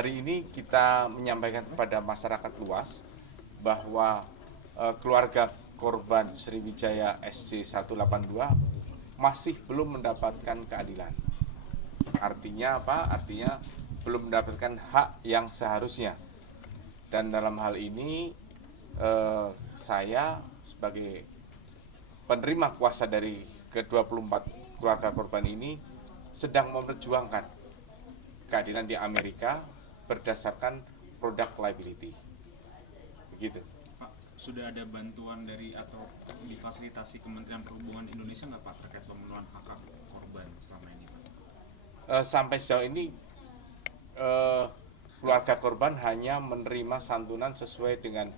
hari ini kita menyampaikan kepada masyarakat luas bahwa keluarga korban Sriwijaya SC182 masih belum mendapatkan keadilan. Artinya apa? Artinya belum mendapatkan hak yang seharusnya. Dan dalam hal ini saya sebagai penerima kuasa dari ke-24 keluarga korban ini sedang memperjuangkan keadilan di Amerika berdasarkan product liability. Begitu. Pak, sudah ada bantuan dari atau difasilitasi Kementerian Perhubungan Indonesia nggak Pak terkait pemenuhan hak korban selama ini Pak? Sampai sejauh ini keluarga korban hanya menerima santunan sesuai dengan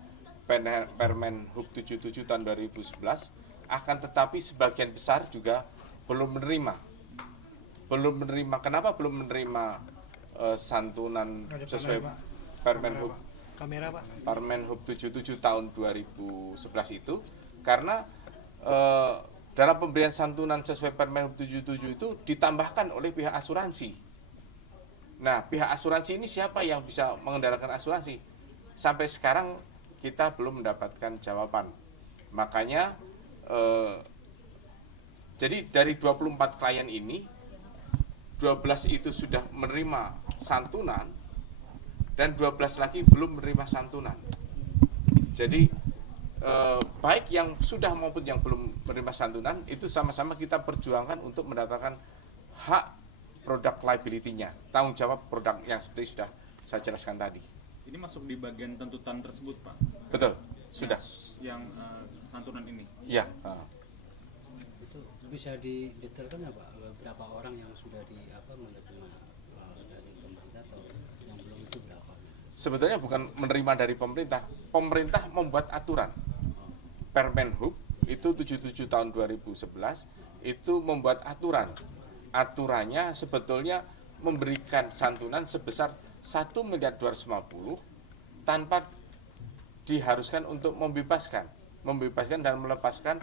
Permen Hub 77 tahun 2011, akan tetapi sebagian besar juga belum menerima. Kenapa belum menerima santunan sesuai Permen Hub Permen Hub 77 tahun 2011 itu? Karena dalam pemberian santunan sesuai Permen Hub 77 itu ditambahkan oleh pihak asuransi. Nah, pihak asuransi ini siapa yang bisa mengendalikan asuransi? Sampai sekarang kita belum mendapatkan jawaban. Makanya jadi dari 24 klien ini 12 itu sudah menerima santunan dan 12 lagi belum menerima santunan. Jadi baik yang sudah maupun yang belum menerima santunan itu sama-sama kita perjuangkan untuk mendapatkan hak produk liability-nya, tanggung jawab produk yang seperti sudah saya jelaskan tadi. Ini masuk di bagian tuntutan tersebut Pak? Betul, sudah. Yang santunan ini? Iya. Itu bisa didetailkan ya Pak, berapa orang yang sudah menerima dari pemerintah atau yang belum itu berapa? Sebetulnya bukan menerima dari pemerintah. Pemerintah membuat aturan. Permen Hub itu 77 tahun 2011 itu membuat aturan. Aturannya sebetulnya memberikan santunan sebesar 1.250.000.000 tanpa diharuskan untuk membebaskan dan melepaskan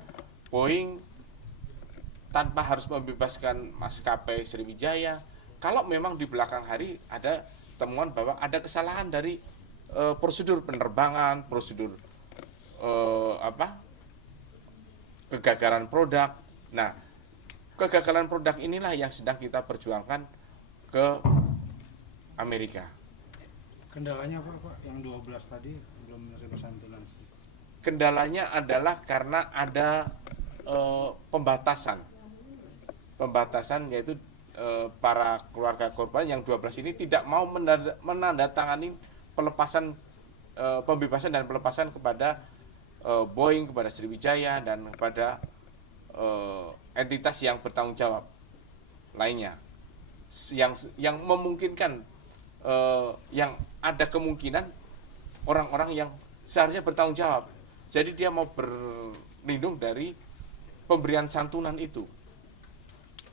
Boeing, tanpa harus membebaskan maskapai Sriwijaya. Kalau memang di belakang hari ada temuan bahwa ada kesalahan dari prosedur penerbangan, prosedur kegagalan produk. Nah, kegagalan produk inilah yang sedang kita perjuangkan ke Amerika. Kendalanya apa Pak? Yang 12 tadi belum menerima santunan. Kendalanya adalah karena ada pembatasan yaitu para keluarga korban yang 12 ini tidak mau menandatangani pembebasan dan pelepasan kepada Boeing, kepada Sriwijaya dan kepada entitas yang bertanggung jawab lainnya yang memungkinkan yang ada kemungkinan orang-orang yang seharusnya bertanggung jawab. Jadi dia mau berlindung dari pemberian santunan itu.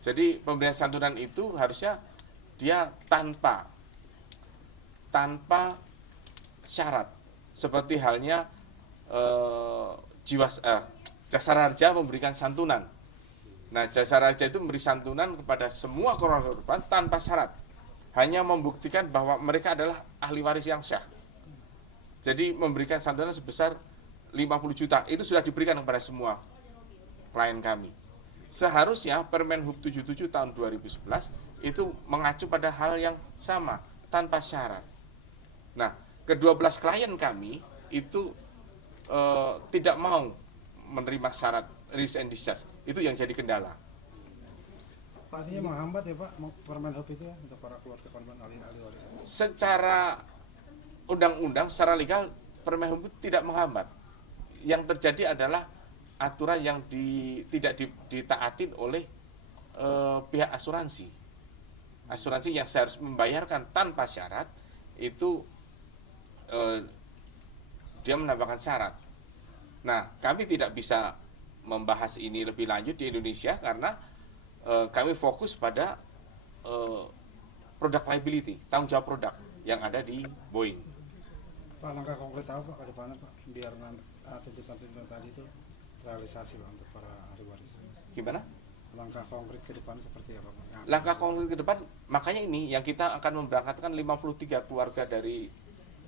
Jadi pemberian santunan itu harusnya dia tanpa syarat, seperti halnya Jasara Harja memberikan santunan. Nah, Jasara Harja itu memberi santunan kepada semua korban tanpa syarat, hanya membuktikan bahwa mereka adalah ahli waris yang sah. Jadi memberikan santunan sebesar 50 juta itu sudah diberikan kepada semua klien kami. Seharusnya Permen Hub 77 tahun 2011 itu mengacu pada hal yang sama, tanpa syarat. Nah, ke-12 klien kami itu tidak mau menerima syarat release and discharge. Itu yang jadi kendala. Pak, artinya menghambat ya Pak Permen Hub itu ya untuk para keluarga korban ahli waris. Secara undang-undang, secara legal Permen Hub tidak menghambat. Yang terjadi adalah aturan yang tidak ditaatin oleh pihak asuransi. Asuransi yang seharusnya membayarkan tanpa syarat itu dia menambahkan syarat. Nah, kami tidak bisa membahas ini lebih lanjut di Indonesia karena kami fokus pada product liability, tanggung jawab produk yang ada di Boeing. Pak, langkah konkret apa Pak ke depannya Pak biar tuntutan-tuntutan tadi itu realisasi Pak untuk para ahli waris? Gimana? langkah konkret ke depan seperti apa Pak? Langkah konkret ke depan, makanya ini yang kita akan memberangkatkan 53 keluarga dari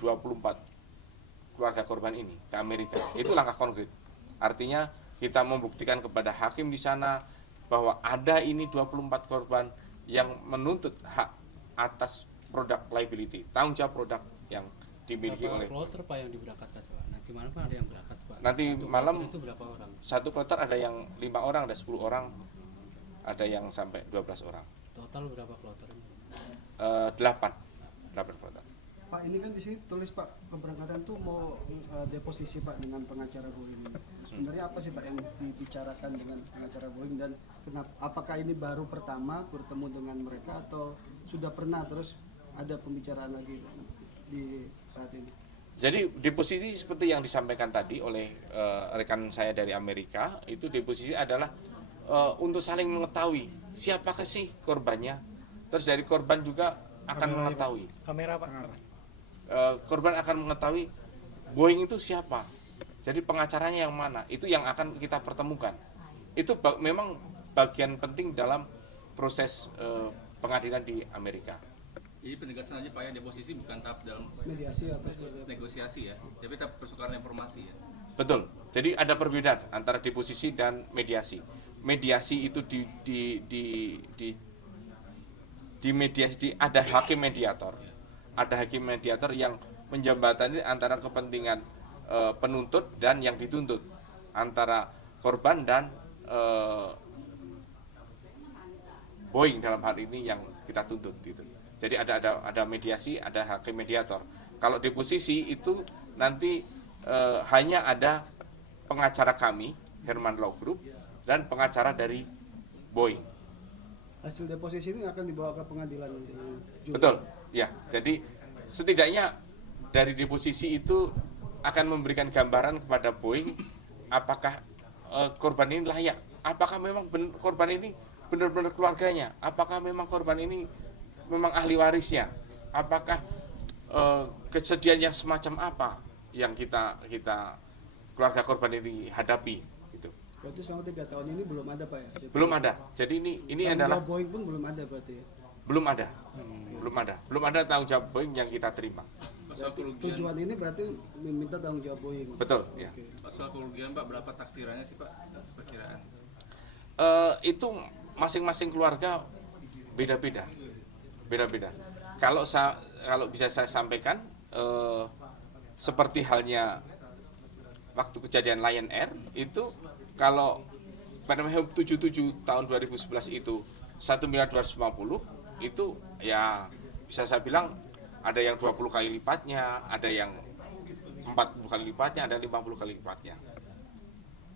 24 keluarga korban ini ke Amerika. Itu langkah konkret. Artinya kita membuktikan kepada hakim di sana bahwa ada ini 24 korban yang menuntut hak atas produk liability, tanggung jawab produk yang dimiliki Berapa oleh kloter Pak yang diberangkatkan Pak? Nanti malam kan ada yang berangkat Pak. Nanti Satu malam kloter itu berapa orang? satu kloter ada yang 5 orang, ada 10 orang, ada yang sampai 12 orang. Total berapa kloter? 8 kloter. Pak, ini kan di sini tulis Pak keberangkatan tuh mau deposisi Pak dengan pengacara Boeing. Sebenarnya apa sih Pak yang dibicarakan dengan pengacara Boeing dan kenapa? Apakah ini baru pertama bertemu dengan mereka atau sudah pernah terus ada pembicaraan lagi di saat ini? Jadi deposisi seperti yang disampaikan tadi oleh rekan saya dari Amerika, itu deposisi adalah untuk saling mengetahui siapakah sih korbannya. Terus dari korban juga akan mengetahui. Kamera Pak. Korban akan mengetahui Boeing itu siapa. Jadi pengacaranya yang mana, itu yang akan kita pertemukan. Itu memang bagian penting dalam proses pengadilan di Amerika. Jadi penegasan aja Pak ya, deposisi bukan tahap dalam Mediasi atau seperti apa? negosiasi ya, tapi tahap pertukaran informasi ya. Betul. Jadi ada perbedaan antara deposisi dan mediasi. Mediasi itu di mediasi ada hakim mediator. Ada hakim mediator yang menjembatani antara kepentingan penuntut dan yang dituntut, antara korban dan Boeing dalam hal ini yang kita tuntut gitu. Jadi ada mediasi, ada hakim mediator. Kalau deposisi itu nanti hanya ada pengacara kami, Herman Law Group, dan pengacara dari Boeing. Hasil deposisi ini akan dibawa ke pengadilan nanti. Betul, ya. Jadi setidaknya dari deposisi itu akan memberikan gambaran kepada Boeing apakah korban ini layak, apakah memang korban ini benar-benar keluarganya, apakah memang korban ini memang ahli warisnya, apakah kejadian yang semacam apa yang kita keluarga korban ini hadapi. Gitu. Berarti selama 3 tahun ini belum ada Pak ya? Belum ada. Jadi ini Tanggung adalah jawab Boeing pun belum ada berarti ya? belum ada tanggung jawab Boeing yang kita terima. Soal kerugian, Tujuan ini berarti meminta tanggung jawab Boeing. Betul, ya. Oke. soal kerugian Pak, berapa taksirannya sih Pak, perkiraan? Itu masing-masing keluarga beda-beda. Kalau bisa saya sampaikan, seperti halnya waktu kejadian Lion Air itu, kalau Permen Hub 77 tahun 2011 itu 1.250.000.000, itu ya bisa saya bilang ada yang 20 kali lipatnya, ada yang 40 kali lipatnya, ada 50 kali lipatnya.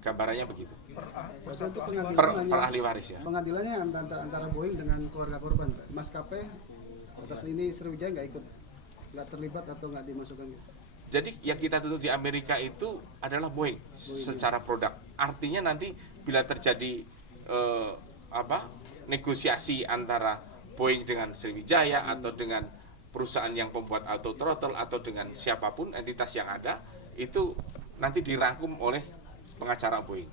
Gambarannya begitu. Berarti itu Per ahli waris ya. Pengadilannya antara Boeing dengan keluarga korban Pak. Maskapai atas ini Sriwijaya nggak terlibat atau nggak dimasukkan? Jadi yang kita tuntut di Amerika itu adalah Boeing secara produk. Artinya nanti bila terjadi negosiasi antara Boeing dengan Sriwijaya atau dengan perusahaan yang pembuat auto throttle atau dengan siapapun entitas yang ada, itu nanti dirangkum oleh pengacara Boeing.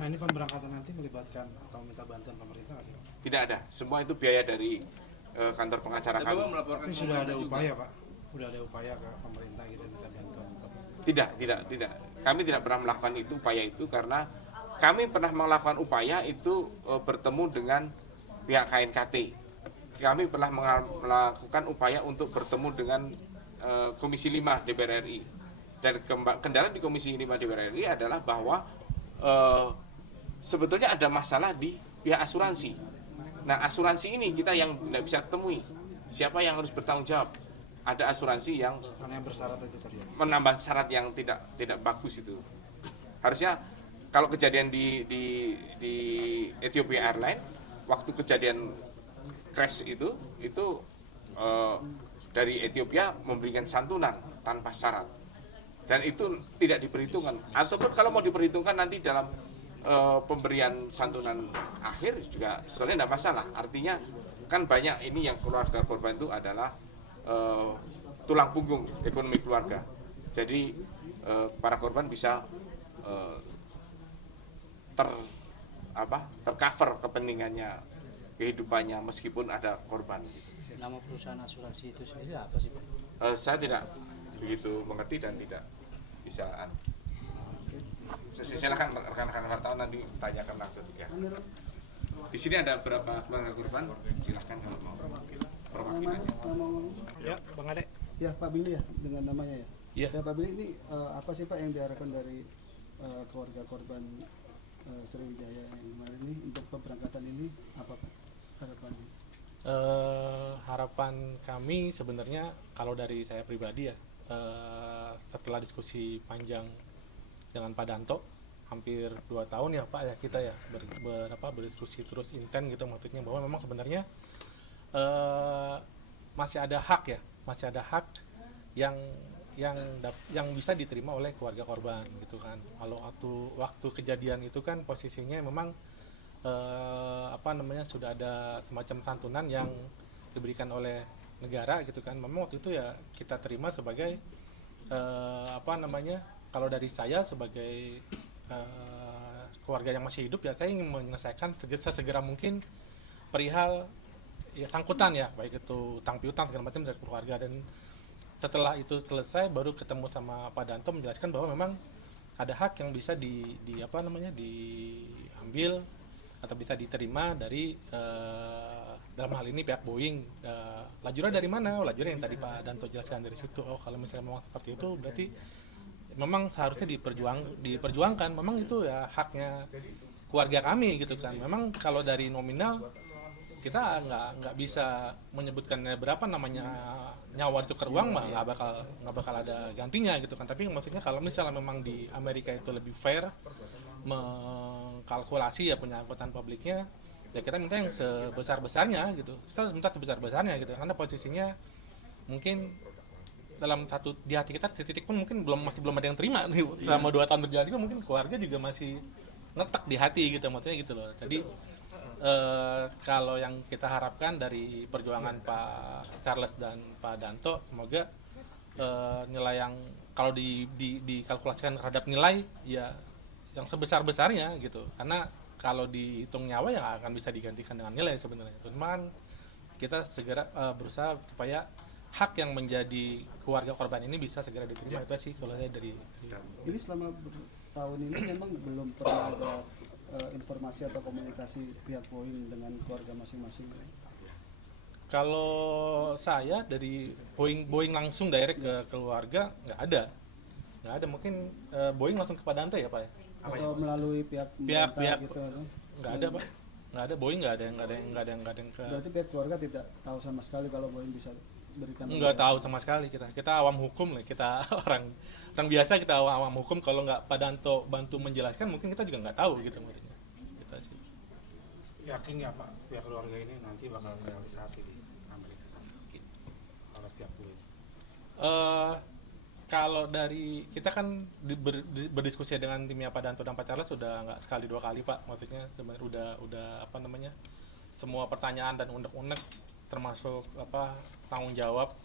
Nah ini pemberangkatan nanti melibatkan atau minta bantuan pemerintah nggak sih Pak? Tidak ada, semua itu biaya dari kantor pengacara Tapi Pak kami. melaporkan Tapi ke sudah ada pemerintah juga. upaya Pak, sudah ada upaya ke pemerintah gitu minta bantuan untuk Tidak. Kami tidak pernah melakukan upaya itu karena kami pernah melakukan upaya itu bertemu dengan pihak KNKT. Kami pernah melakukan upaya untuk bertemu dengan Komisi 5 DPR RI. Dan kendala di Komisi 5 DPR RI adalah bahwa sebetulnya ada masalah di pihak asuransi. Nah, asuransi ini kita yang tidak bisa ketemui. Siapa yang harus bertanggung jawab? Ada asuransi yang mana yang bersyarat itu tadi ya? menambah syarat yang tidak bagus itu. Harusnya kalau kejadian di Ethiopia Airlines, waktu kejadian crash itu dari Ethiopia memberikan santunan tanpa syarat. Dan itu tidak diperhitungkan. Ataupun kalau mau diperhitungkan nanti dalam pemberian santunan akhir juga sebenarnya tidak masalah. Artinya kan banyak ini yang keluarga korban itu adalah tulang punggung ekonomi keluarga. Jadi para korban bisa tercover kepentingannya, kehidupannya meskipun ada korban. Nama perusahaan asuransi itu sendiri apa sih Pak? Saya tidak begitu mengerti dan tidak bisa. Silakan rekan-rekan wartawan nanti tanyakan langsung ya. Di sini ada berapa keluarga korban? Silakan kalau mau perwakilannya. Ya, Bang Ade. Ya Pak Billy ya dengan namanya ya. Iya. Ya Pak Billy, ini apa sih Pak yang diharapkan dari keluarga korban Sriwijaya yang kemarin ini untuk keberangkatan ini apa Pak harapannya? Harapan kami sebenarnya kalau dari saya pribadi ya, setelah diskusi panjang dengan Pak Danto hampir 2 tahun ya Pak ya, kita ya berdiskusi terus intens gitu, maksudnya bahwa memang sebenarnya masih ada hak yang bisa diterima oleh keluarga korban gitu kan. Kalau waktu kejadian itu kan posisinya memang sudah ada semacam santunan yang diberikan oleh negara gitu kan. Memang waktu itu ya kita terima sebagai kalau dari saya sebagai keluarga yang masih hidup ya, saya ingin menyelesaikan sesegera mungkin perihal ya sangkutan ya, baik itu utang piutang segala macam dari keluarga. Dan setelah itu selesai baru ketemu sama Pak Danto menjelaskan bahwa memang ada hak yang bisa diambil atau bisa diterima dari dalam hal ini pihak Boeing. Lajurnya dari mana? Lajurnya yang tadi Pak Danto jelaskan dari situ. Kalau misalnya memang seperti itu berarti memang seharusnya diperjuangkan. Memang itu ya haknya keluarga kami gitu kan. Memang kalau dari nominal kita nggak bisa menyebutkan berapa namanya nyawa ditukar uang mah nggak bakal ada gantinya gitu kan. Tapi maksudnya kalau misalnya memang di Amerika itu lebih fair mengkalkulasi ya punya angkutan publiknya, ya kita minta yang sebesar-besarnya gitu. Kita minta sebesar-besarnya gitu, karena posisinya mungkin dalam di hati kita titik pun mungkin masih belum ada yang terima nih. Selama 2 tahun berjalan juga mungkin keluarga juga masih ngetak di hati gitu, maksudnya gitu loh. Jadi kalau yang kita harapkan dari perjuangan Pak Charles dan Pak Danto, semoga nilai yang kalau dikalkulasikan terhadap nilai ya yang sebesar-besarnya gitu. Karena kalau dihitung nyawa ya akan bisa digantikan dengan nilai sebenarnya. Cuman kita segera berusaha supaya hak yang menjadi keluarga korban ini bisa segera diterima. Itu sih kalau saya dari Ini selama tahun ini memang belum pernah ada informasi atau komunikasi pihak Boeing dengan keluarga masing-masing. Kalau saya dari Boeing langsung direct ke keluarga nggak ada. Mungkin Boeing langsung ke Pak Danto ya Pak ya? Atau melalui pihak gitu atau? Nggak ada Pak. Nggak ada, Boeing nggak ada yang ke. Berarti pihak keluarga tidak tahu sama sekali kalau Boeing bisa berikan. Nggak tahu sama sekali kita awam hukum lah, kita orang biasa, kita awam hukum. Kalau nggak Pak Danto bantu menjelaskan mungkin kita juga nggak tahu gitu maksudnya. Kita sih. Yakin ya Pak, pihak keluarga ini nanti bakal realisasi di Amerika oleh pihak Boeing? Kalau dari kita kan berdiskusi dengan timnya Pak Danto dan Pak Charles sudah nggak sekali 2 kali Pak, maksudnya sebenarnya udah semua pertanyaan dan unek-unek termasuk tanggung jawab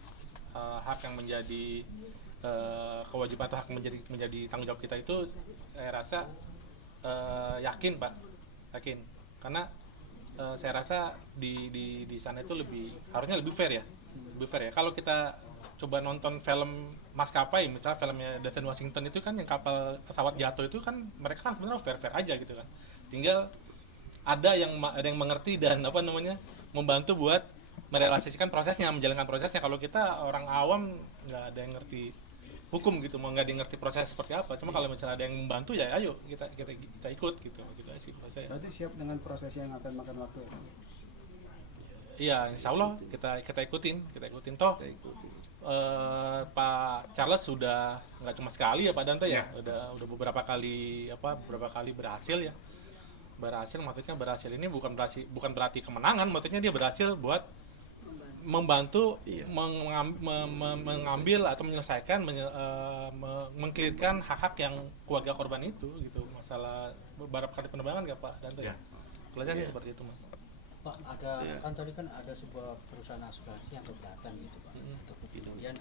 hak yang menjadi kewajiban atau hak menjadi tanggung jawab kita itu saya rasa yakin Pak, karena saya rasa di sana itu harusnya lebih fair ya. Kalau kita coba nonton film maskapai, misalnya filmnya Denzel Washington itu kan yang kapal pesawat jatuh itu kan mereka kan sebenarnya fair aja gitu kan, tinggal ada yang mengerti dan membantu buat merealisasikan prosesnya, menjalankan prosesnya. Kalau kita orang awam nggak ada yang ngerti hukum gitu, nggak ada yang ngerti proses seperti apa. Cuma kalau misalnya ada yang membantu ya ayo kita ikut gitu sih saya. Berarti siap dengan proses yang akan makan waktu. Iya, insya Allah kita ikutin toh. Pak Charles sudah nggak cuma sekali ya Pak Danto ya, udah beberapa kali berhasil. Maksudnya berhasil ini bukan berarti kemenangan, maksudnya dia berhasil buat membantu mengambil atau menyelesaikan mengklirkan hak-hak yang keluarga korban itu gitu. Masalah beberapa kali penerbangan nggak Pak Danto ya? Kalau saya sih seperti itu Mas. Pak, kan tadi kan ada sebuah perusahaan asuransi yang keberatan gitu Pak, untuk kemudian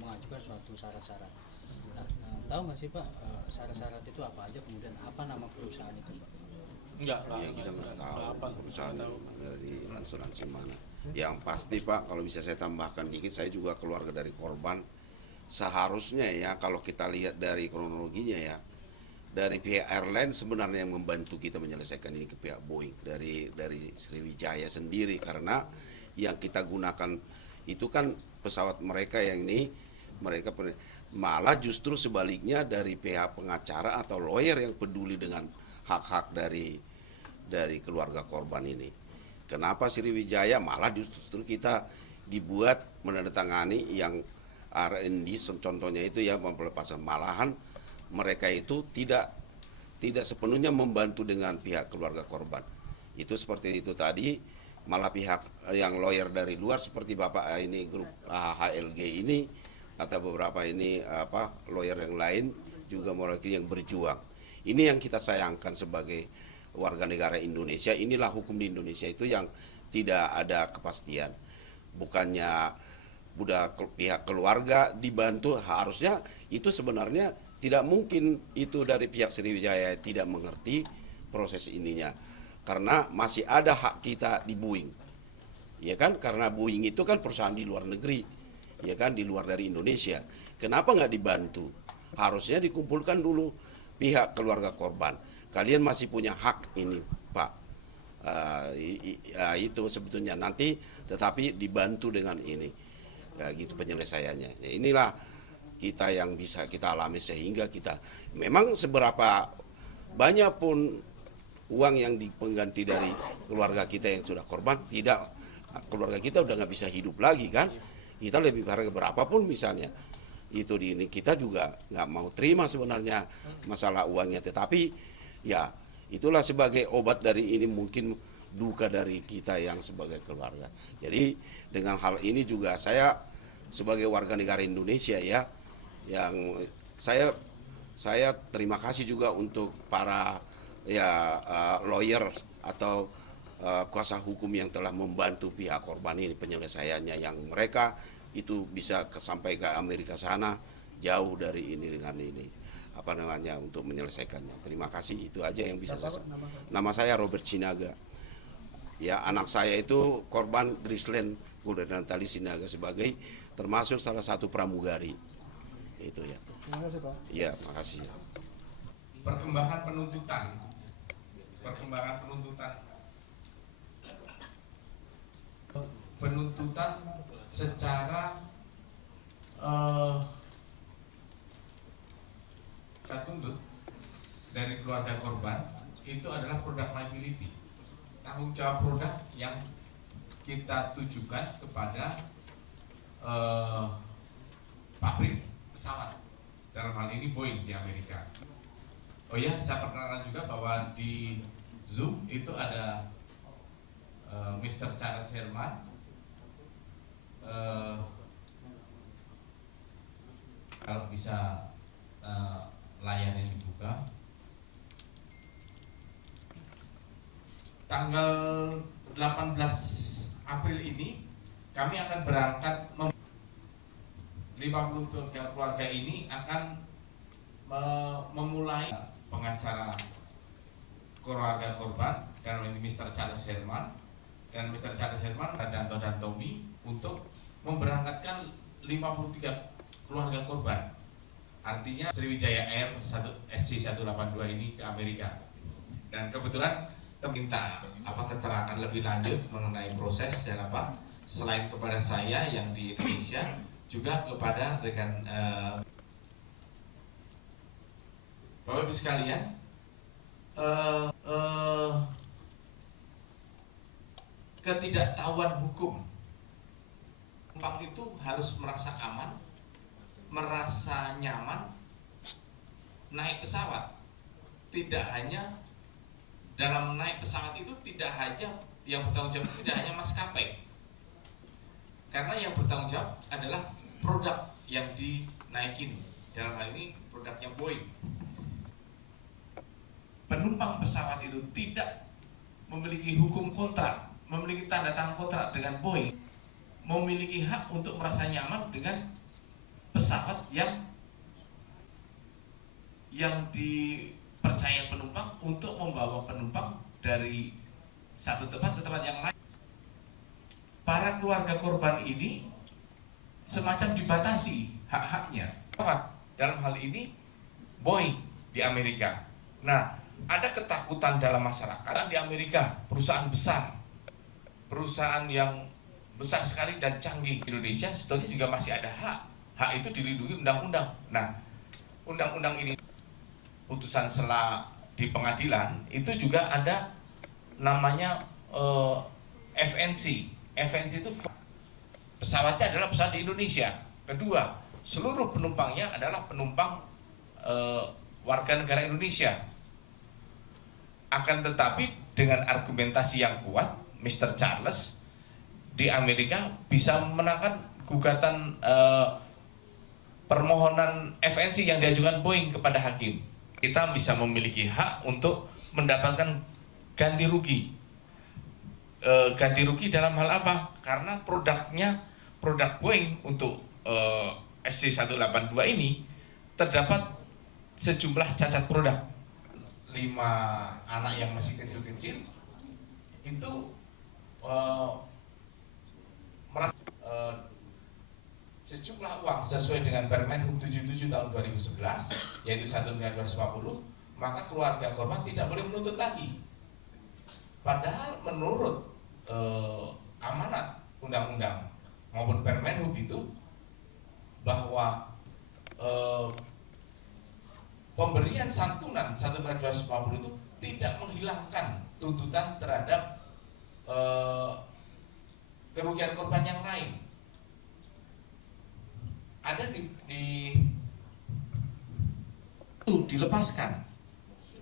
mengajukan suatu syarat-syarat. Nah, tahu nggak sih Pak syarat-syarat itu apa aja, kemudian apa nama perusahaan itu Pak? Enggak, Ya kita nggak tahu apa, perusahaan nggak tahu. dari asuransi mana. Yang pasti Pak, kalau bisa saya tambahkan dikit, saya juga keluarga dari korban. Seharusnya ya kalau kita lihat dari kronologinya ya, dari pihak airline sebenarnya yang membantu kita menyelesaikan ini ke pihak Boeing dari Sriwijaya sendiri, karena yang kita gunakan itu kan pesawat mereka yang ini mereka malah justru sebaliknya dari pihak pengacara atau lawyer yang peduli dengan hak-hak dari keluarga korban ini. Kenapa Sriwijaya malah justru kita dibuat menandatangani yang R&D contohnya itu ya pelepasan, malahan mereka itu tidak sepenuhnya membantu dengan pihak keluarga korban. Itu seperti itu tadi, malah pihak yang lawyer dari luar seperti Bapak ini grup HLG ini atau beberapa ini lawyer yang lain juga mewakili yang berjuang. Ini yang kita sayangkan sebagai warga negara Indonesia. Inilah hukum di Indonesia itu yang tidak ada kepastian. Bukannya pihak keluarga dibantu, harusnya itu sebenarnya tidak mungkin itu dari pihak Sriwijaya tidak mengerti proses ininya. Karena masih ada hak kita di Boeing. Ya kan? Karena Boeing itu kan perusahaan di luar negeri. Ya kan? Di luar dari Indonesia. Kenapa nggak dibantu? Harusnya dikumpulkan dulu pihak keluarga korban. Kalian masih punya hak ini, Pak. Itu sebetulnya nanti, tetapi dibantu dengan ini, ya, gitu penyelesaiannya. Ya, inilah kita yang bisa kita alami sehingga kita memang seberapa banyak pun uang yang dipengganti dari keluarga kita yang sudah korban, tidak keluarga kita udah nggak bisa hidup lagi kan? Kita lebih harga berapapun misalnya. Itu di ini kita juga nggak mau terima sebenarnya masalah uangnya, tetapi ya itulah sebagai obat dari ini mungkin duka dari kita yang sebagai keluarga. Jadi dengan hal ini juga saya sebagai warga negara Indonesia ya, yang saya terima kasih juga untuk para lawyer atau kuasa hukum yang telah membantu pihak korban ini penyelesaiannya, yang mereka itu bisa sampai ke Amerika sana jauh dari ini dengan ini untuk menyelesaikannya. Terima kasih, itu aja yang bisa saya. Nama saya Robert Sinaga. Ya, anak saya itu korban Grisland Natali Sinaga sebagai termasuk salah satu pramugari. Itu ya. Terima kasih Pak. Iya, makasih. Perkembangan penuntutan secara kita tuntut dari keluarga korban itu adalah product liability, tanggung jawab produk yang kita tujukan kepada pabrik pesawat, dalam hal ini Boeing di Amerika. Oh ya, saya perkenalkan juga bahwa di Zoom itu ada Mr. Charles Herman, kalau bisa layarnya dibuka. Tanggal 18 April ini kami akan berangkat 53 keluarga ini akan memulai pengacara keluarga korban dan ini Mr. Charles Herman dan Mr. Charles Herman dan Tommy untuk memberangkatkan 53 keluarga korban. Artinya Sriwijaya Air SC182 ini ke Amerika. Dan kebetulan minta keterangan lebih lanjut mengenai proses dan selain kepada saya yang di Indonesia juga kepada rekan Bapak Ibu sekalian, ketidaktahuan hukum penumpang itu harus merasa aman, merasa nyaman naik pesawat. Tidak hanya dalam naik pesawat itu tidak hanya yang bertanggung jawab tidak hanya maskapai, karena yang bertanggung jawab adalah produk yang dinaikin, dalam hal ini produknya Boeing. Penumpang pesawat itu tidak memiliki hukum kontrak, memiliki tanda tangan kontrak dengan Boeing, memiliki hak untuk merasa nyaman dengan pesawat yang dipercaya penumpang untuk membawa penumpang dari satu tempat ke tempat yang lain. Para keluarga korban ini semacam dibatasi hak-haknya. Dalam hal ini Boeing di Amerika. Nah, ada ketakutan dalam masyarakat di Amerika, perusahaan besar, perusahaan yang besar sekali dan canggih. Indonesia sebetulnya juga masih ada hak. Hak itu dilindungi undang-undang. Nah, undang-undang ini putusan sela di pengadilan itu juga ada namanya FNC. FNC itu pesawatnya adalah pesawat di Indonesia. Kedua, seluruh penumpangnya adalah penumpang warga negara Indonesia. Akan tetapi dengan argumentasi yang kuat, Mr. Charles di Amerika bisa memenangkan gugatan permohonan FNC yang diajukan Boeing kepada hakim. Kita bisa memiliki hak untuk mendapatkan ganti rugi. Ganti rugi dalam hal apa? Karena produk Boeing untuk SC-182 ini terdapat sejumlah cacat produk. 5 anak yang masih kecil-kecil itu merasa sejumlah uang sesuai dengan Permen Hub 77 tahun 2011 yaitu 1.250, maka keluarga korban tidak boleh menuntut lagi. Padahal menurut amanat undang-undang maupun Permen Hub itu bahwa pemberian santunan 1.250 itu tidak menghilangkan tuntutan terhadap kerugian korban yang lain. Ada dilepaskan.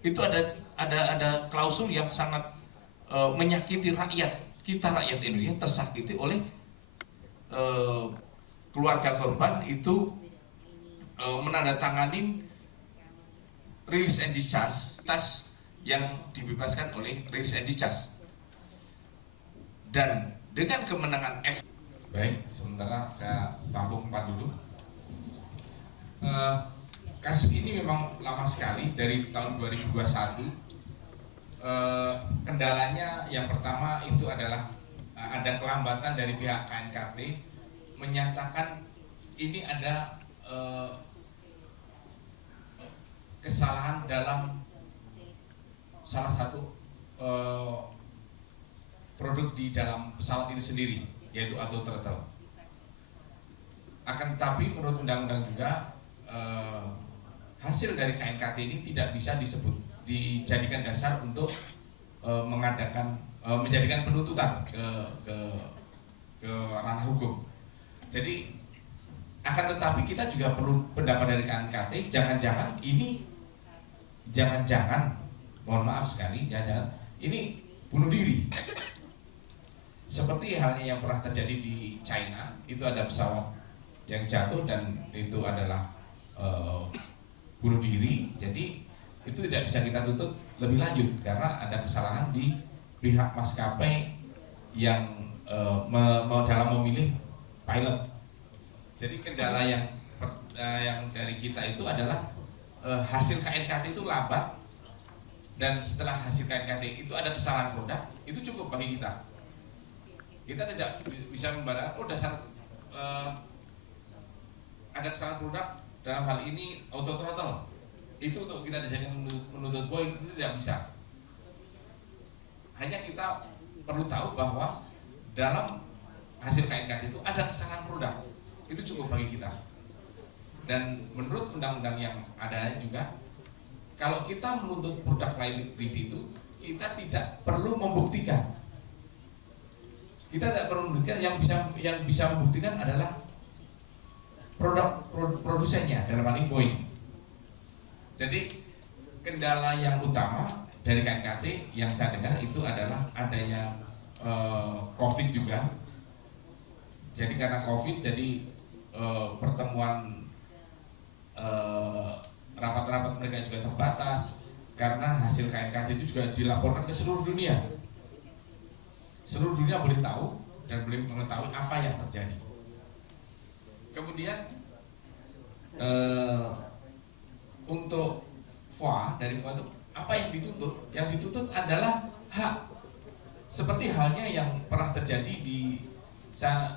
Itu ada klausul yang sangat menyakiti rakyat kita, rakyat Indonesia tersakiti oleh keluarga korban itu menandatangani release and discharge yang dibebaskan oleh release and discharge. Dan dengan kemenangan F. Baik, sementara saya tampung 4 dulu. Kasus ini memang lama sekali, dari tahun 2021. Kendalanya yang pertama itu adalah ada kelambatan dari pihak KNKT menyatakan ini ada kesalahan dalam salah satu produk di dalam pesawat itu sendiri, yaitu auto throttle. Akan tetapi menurut undang-undang juga hasil dari KNKT ini tidak bisa dijadikan dasar untuk menjadikan penuntutan ke ranah hukum. Jadi akan tetapi kita juga perlu pendapat dari KNKT, jangan-jangan mohon maaf sekali, jangan-jangan ini bunuh diri. Seperti halnya yang pernah terjadi di China, itu ada pesawat yang jatuh dan itu adalah bunuh diri. Jadi itu tidak bisa kita tuntut lebih lanjut karena ada kesalahan di pihak maskapai yang dalam memilih pilot. Jadi kendala yang dari kita itu adalah hasil KNKT itu lambat, dan setelah hasil KNKT itu ada kesalahan produk, itu cukup bagi kita. Kita tidak bisa membarang, dasar ada kesalahan produk dalam hal ini auto throttle, itu untuk kita dijadikan menuntut Boeing, itu tidak bisa. Hanya kita perlu tahu bahwa dalam hasil KNKT itu ada kesalahan produk, itu cukup bagi kita. Dan menurut undang-undang yang ada juga, kalau kita menuntut produk liability itu, kita tidak perlu membuktikan. Kita tidak perlu membuktikan, yang bisa membuktikan adalah produsennya, dalam hal ini Boeing. Jadi kendala yang utama dari KNKT yang saya dengar itu adalah adanya COVID juga. Jadi karena COVID, jadi pertemuan rapat-rapat mereka juga terbatas karena hasil KNKT itu juga dilaporkan ke seluruh dunia. Seluruh dunia boleh tahu dan boleh mengetahui apa yang terjadi. Kemudian untuk FOA, dari FOA itu apa yang dituntut? Yang dituntut adalah hak. Seperti halnya yang pernah terjadi di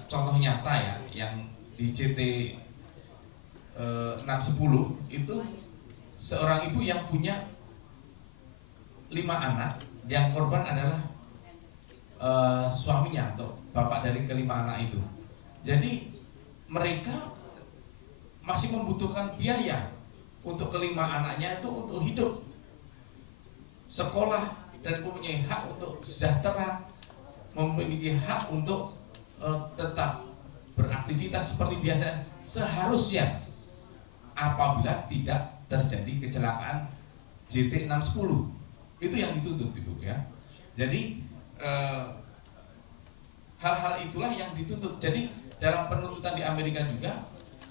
contoh nyata ya, yang di JT 610 itu seorang ibu yang punya 5 anak, yang korban adalah suaminya atau bapak dari kelima anak itu. Jadi mereka masih membutuhkan biaya untuk kelima anaknya itu untuk hidup, sekolah, dan mempunyai hak untuk sejahtera, memiliki hak untuk tetap beraktivitas seperti biasa seharusnya apabila tidak terjadi kecelakaan JT 610. Itu yang dituntut Ibu ya. Jadi hal-hal itulah yang dituntut. Jadi dalam penuntutan di Amerika juga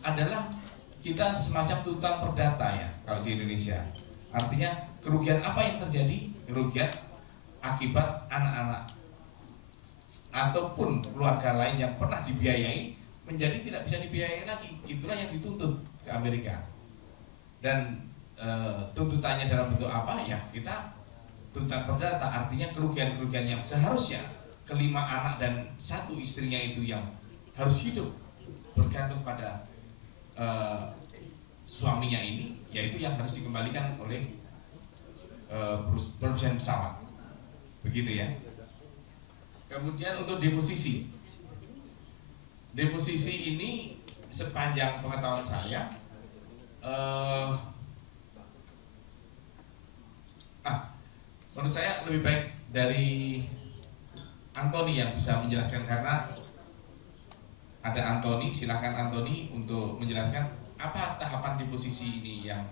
adalah kita semacam tuntutan perdata ya kalau di Indonesia. Artinya kerugian apa yang terjadi? Kerugian akibat anak-anak ataupun keluarga lain yang pernah dibiayai menjadi tidak bisa dibiayai lagi. Itulah yang dituntut ke Amerika. Dan tuntutannya dalam bentuk apa? Ya kita tuntutan perdata, artinya kerugian-kerugian yang seharusnya kelima anak dan 1 istrinya itu yang harus hidup bergantung pada suaminya ini, yaitu yang harus dikembalikan oleh perusahaan pesawat, begitu ya. Kemudian untuk deposisi ini sepanjang pengetahuan saya menurut saya lebih baik dari Antoni yang bisa menjelaskan, karena ada Antoni. Silahkan Antoni untuk menjelaskan apa tahapan deposisi ini yang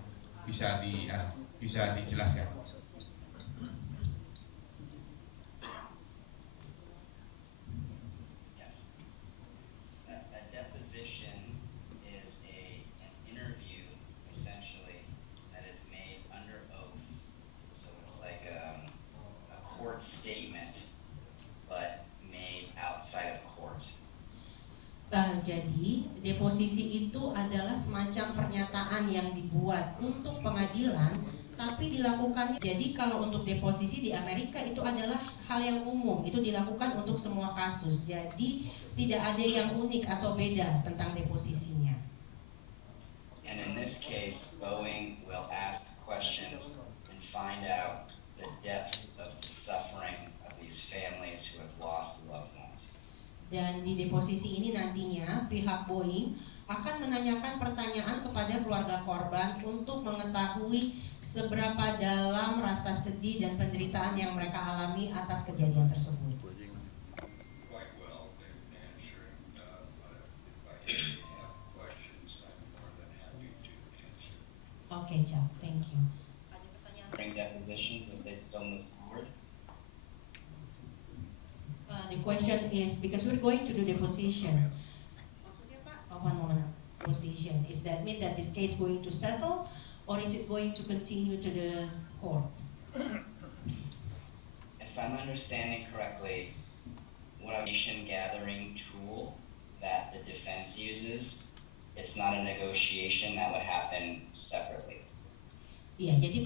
bisa dijelaskan. Yes. A deposition is an interview essentially that is made under oath. So it's like a court statement but made outside of court. Jadi deposisi itu adalah semacam pernyataan yang dibuat untuk pengadilan, tapi dilakukannya. Jadi kalau untuk deposisi di Amerika itu adalah hal yang umum, itu dilakukan untuk semua kasus. Jadi tidak ada yang unik atau beda tentang deposisinya. And in this case, Boeing will ask questions and find out the depth of the suffering of these families who have lost loved ones. Dan di deposisi ini nantinya pihak Boeing akan menanyakan pertanyaan kepada keluarga korban untuk mengetahui seberapa dalam rasa sedih dan penderitaan yang mereka alami atas kejadian tersebut. Okay, Jack, thank you. During depositions, if they'd still move forward. The question is, because we're going to do deposition. One moment. Position. Is that mean that this case going to settle, or is it going to continue to the court? If I'm understanding correctly, what a nation gathering tool that the defense uses, it's not a negotiation that would happen separately. Iya, jadi kalau